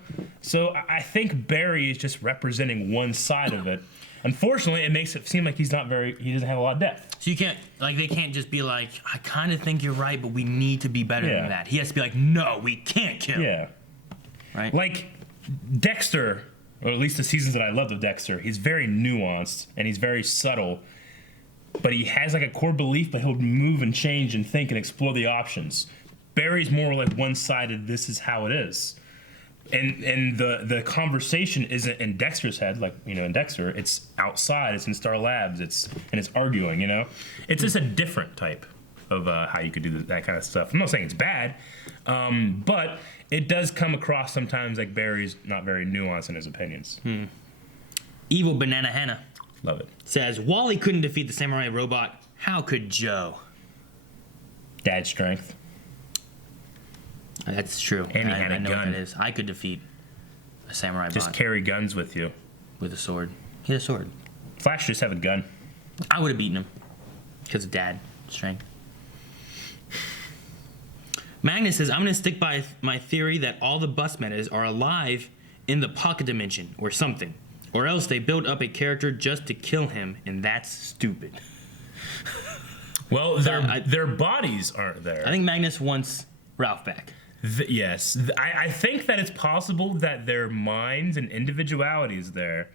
So I think Barry is just representing one side of it. Unfortunately, it makes it seem like he doesn't have a lot of depth. So you can't, like, they can't just be like, I kind of think you're right, but we need to be better than that. He has to be like, no, we can't kill. Yeah. Right? Like Dexter, or at least the seasons that I loved of Dexter, he's very nuanced and he's very subtle. But he has like a core belief, but he'll move and change and think and explore the options. Barry's more like one-sided, this is how it is. And the conversation isn't in Dexter's head, like, you know, in Dexter, it's outside, it's in Star Labs, it's arguing, you know? It's just a different type of how you could do that kind of stuff. I'm not saying it's bad, but it does come across sometimes like Barry's not very nuanced in his opinions. Evil Banana Hannah. Love it. Says, Wally couldn't defeat the samurai robot. How could Joe? Dad strength. That's true. And he had a I know gun. what that is. I could defeat a samurai Just bot carry guns with you. with a sword. He had a sword. Flash just have a gun. I would have beaten him because of Dad strength. Magnus says, I'm going to stick by my theory that all the bus metas are alive in the pocket dimension or something. Or else they build up a character just to kill him, and that's stupid. Well, their bodies aren't there. I think Magnus wants Ralph back. Yes. I think that it's possible that their minds and individuality is there.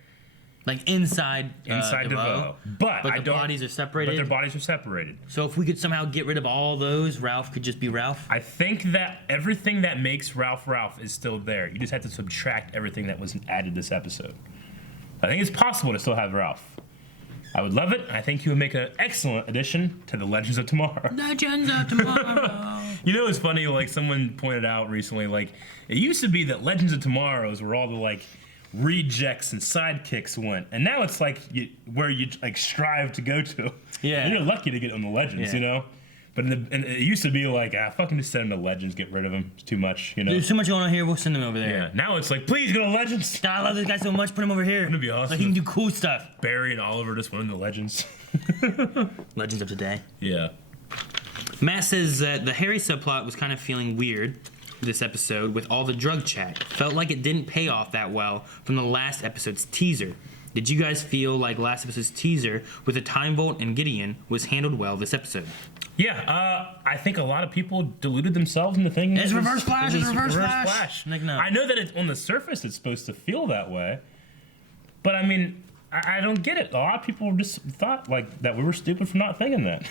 Like inside DeVoe. But the bodies are separated? But their bodies are separated. So if we could somehow get rid of all those, Ralph could just be Ralph? I think that everything that makes Ralph is still there. You just have to subtract everything that was added this episode. I think it's possible to still have Ralph. I would love it. I think he would make an excellent addition to the Legends of Tomorrow. Legends of Tomorrow. You know, it's funny, like someone pointed out recently, like it used to be that Legends of Tomorrow is where all the like rejects and sidekicks went, and now it's like where you like strive to go to. Yeah. And you're lucky to get on the Legends, you know? But it used to be like, fucking just send them to Legends, get rid of them. It's too much, you know? There's too much going on here, we'll send them over there. Yeah. Now it's like, please go to Legends. God, I love this guy so much, put him over here. Wouldn't it be awesome? Like he can do cool stuff. Barry and Oliver just went into Legends. Legends of today. Yeah. Matt says that the Harry subplot was kind of feeling weird. this episode with all the drug chat. Felt like it didn't pay off that well from the last episode's teaser. Did you guys feel like last episode's teaser with the Time Vault and Gideon was handled well this episode? Yeah, I think a lot of people deluded themselves into thinking it's Reverse Flash. It's Reverse Flash. Like, no. I know that on the surface it's supposed to feel that way, but I mean, I don't get it. A lot of people just thought like that we were stupid for not thinking that.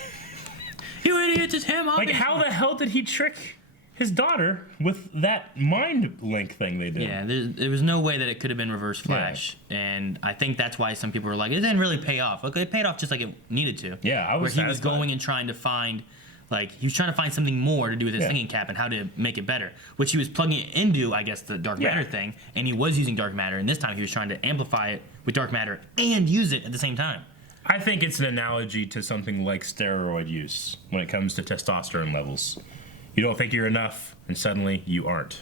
You idiots! It's him. Like, how the hell did he trick his daughter with that mind link thing they did? Yeah, there was no way that it could have been Reverse Flash, and I think that's why some people were like, it didn't really pay off. Look, it paid off just like it needed to. Yeah, I was. Where he was going and trying to find, like, he was trying to find something more to do with his thinking cap and how to make it better, which he was plugging it into, I guess, the dark matter thing, and he was using dark matter, and this time he was trying to amplify it with dark matter and use it at the same time. I think it's an analogy to something like steroid use when it comes to testosterone levels. You don't think you're enough, and suddenly you aren't.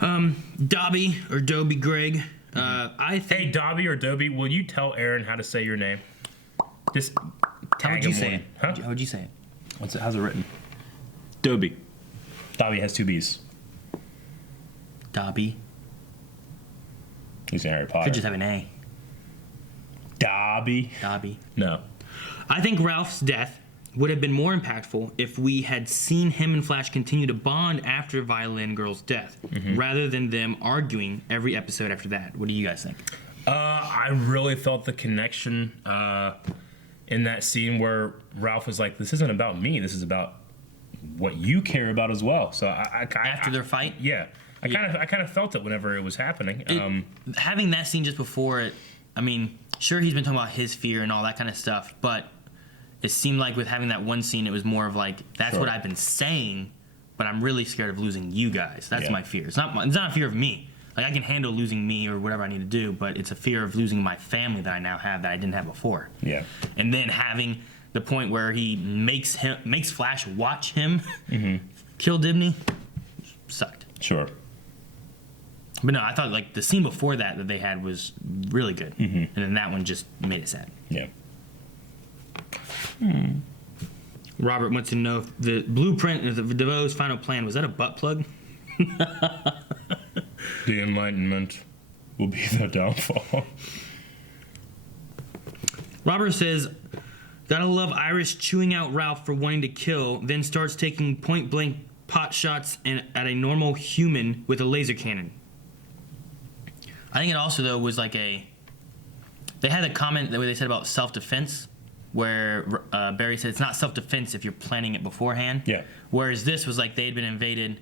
Dobby or Dobby Greg. I think. Hey, Dobby or Dobby, will you tell Aaron how to say your name? Just tag How would you him say one. it? Huh? How would you say it? How's it written? Dobby. Dobby has 2 B's. Dobby. He's in Harry Potter. Could just have an A. Dobby. Dobby. No. I think Ralph's death would have been more impactful if we had seen him and Flash continue to bond after Violin Girl's death, rather than them arguing every episode after that. What do you guys think? I really felt the connection in that scene where Ralph was like, "This isn't about me. This is about what you care about as well." So After their fight, yeah, I kind of felt it whenever it was happening. Having that scene just before it, I mean, sure, he's been talking about his fear and all that kind of stuff, but it seemed like with having that one scene, it was more of like, that's what I've been saying, but I'm really scared of losing you guys. That's my fear. It's not a fear of me. Like, I can handle losing me or whatever I need to do, but it's a fear of losing my family that I now have that I didn't have before. Yeah. And then having the point where he makes Flash watch him kill Dibney sucked. Sure. But no, I thought like the scene before that they had was really good, and then that one just made it sad. Yeah. Robert wants to know if the blueprint of the DeVoe's final plan was that a butt plug? The Enlightenment will be the downfall. Robert says, gotta love Iris chewing out Ralph for wanting to kill, then starts taking point blank pot shots at a normal human with a laser cannon. I think it also, though, was like they had a comment that they said about self-defense, where Barry said it's not self-defense if you're planning it beforehand. Yeah. Whereas this was like they had been invaded,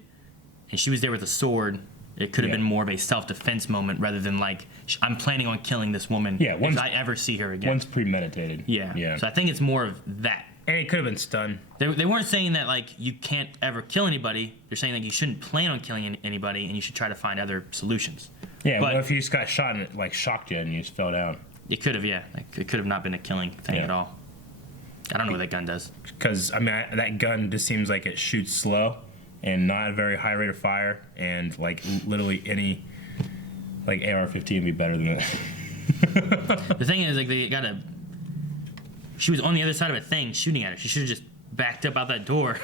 and she was there with a sword. It could have been more of a self-defense moment rather than like, I'm planning on killing this woman if I ever see her again. One's premeditated. Yeah. So I think it's more of that. And it could have been stunned. They weren't saying that like you can't ever kill anybody. They're saying that you shouldn't plan on killing anybody, and you should try to find other solutions. Yeah, but well, if you just got shot and it like shocked you and you just fell down. It could have, yeah. Like, it could have not been a killing thing at all. I don't know what that gun does. Because, I mean, that gun just seems like it shoots slow and not a very high rate of fire, and like literally any like AR-15 would be better than it. The thing is, like, she was on the other side of a thing shooting at her. She should have just backed up out that door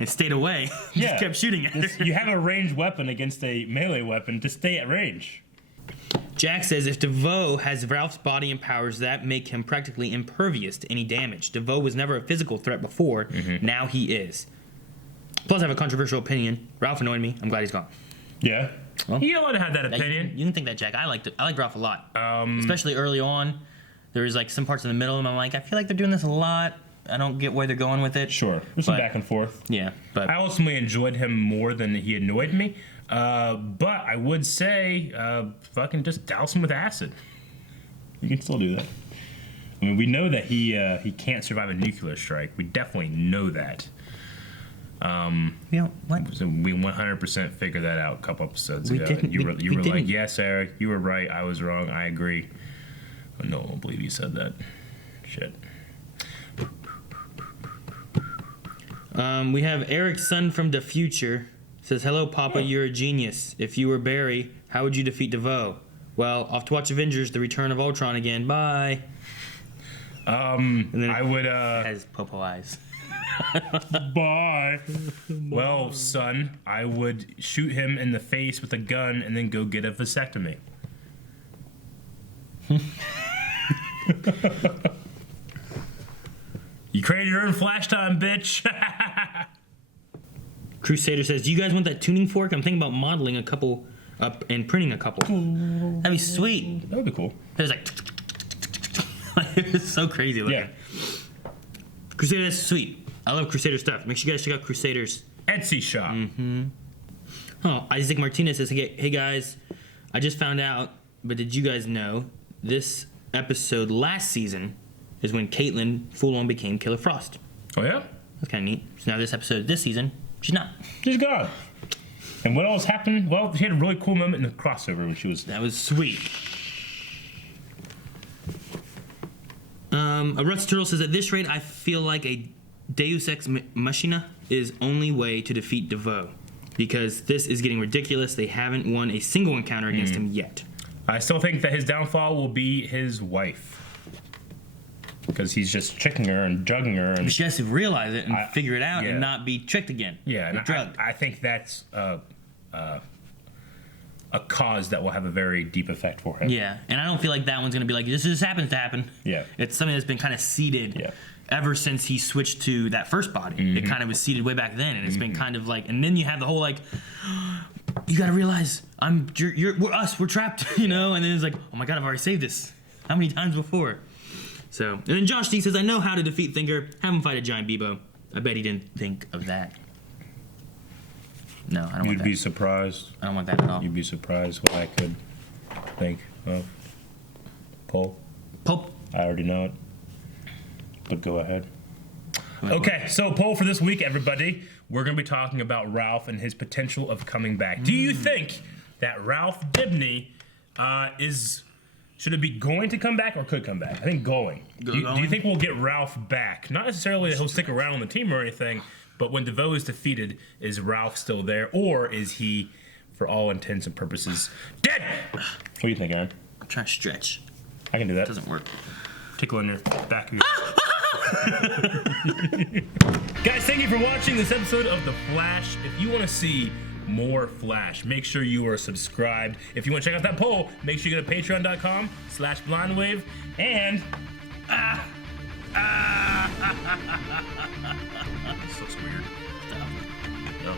and stayed away. Just kept shooting at her. You have a ranged weapon against a melee weapon, just stay at range. Jack says if DeVoe has Ralph's body and powers that make him practically impervious to any damage. DeVoe was never a physical threat before. Now he is. Plus, I have a controversial opinion. Ralph annoyed me. I'm glad he's gone. Yeah. Well, you ought to have that opinion. You can think that, Jack. I liked Ralph a lot. Especially early on. There was like some parts in the middle, and I'm like, I feel like they're doing this a lot. I don't get where they're going with it. Sure. There's some back and forth. Yeah. But I ultimately enjoyed him more than he annoyed me. But I would say, fucking just douse him with acid. You can still do that. I mean, we know that he can't survive a nuclear strike. We definitely know that. What? So we 100% figured that out a couple episodes ago. You were like, yes, Eric, you were right. I was wrong. I agree. But no one will believe you said that. Shit. We have Eric's son from the future. Says, hello, Papa, you're a genius. If you were Barry, how would you defeat DeVoe? Well, off to watch Avengers, The Return of Ultron again. Bye. And then I would... It has Popo eyes. Bye. Well, son, I would shoot him in the face with a gun and then go get a vasectomy. You created your own flash time, bitch. Crusader says, do you guys want that tuning fork? I'm thinking about modeling a couple up and printing a couple. That'd be sweet. That would be cool. It was like, it was so crazy looking. Yeah. Crusader, that's sweet. I love Crusader stuff. Make sure you guys check out Crusader's Etsy shop. Oh, Isaac Martinez says, hey guys, I just found out, but did you guys know this episode last season is when Caitlyn full-on became Killer Frost? Oh, yeah? That's kind of neat. So now this episode this season, she's not. She's gone. And what else happened? Well, she had a really cool moment in the crossover when she was... That was sweet. A Ruts Turtle says, at this rate, I feel like a Deus Ex Machina is only way to defeat DeVoe. Because this is getting ridiculous. They haven't won a single encounter against him yet. I still think that his downfall will be his wife. Because he's just tricking her and drugging her. And but she has to realize it and figure it out and not be tricked again. Yeah, and I think that's a cause that will have a very deep effect for him. Yeah, and I don't feel like that one's going to be like, this just happens to happen. Yeah. It's something that's been kind of seeded ever since he switched to that first body. It kind of was seeded way back then, and it's been kind of like, and then you have the whole like, you got to realize, we're trapped, you know? And then it's like, oh my God, I've already saved this. How many times before? So, and then Josh D says, I know how to defeat Thinker. Have him fight a giant Bebo. I bet he didn't think of that. No, I don't want that. You'd be surprised. I don't want that at all. You'd be surprised what I could think of. Pope. I already know it. But go ahead. Okay, so poll for this week, everybody. We're going to be talking about Ralph and his potential of coming back. Do you think that Ralph Dibny should it be going to come back or could come back? I think going. Do you think we'll get Ralph back? Not necessarily that he'll stick around on the team or anything, but when DeVoe is defeated, is Ralph still there, or is he, for all intents and purposes, dead? What do you think, Aaron? I'm trying to stretch. I can do that. It doesn't work. Tickle on your back of your... Guys, thank you for watching this episode of The Flash. If you want to see more Flash, make sure you are subscribed. If you want to check out that poll, make sure you go to patreon.com/blindwave and... This looks weird. No.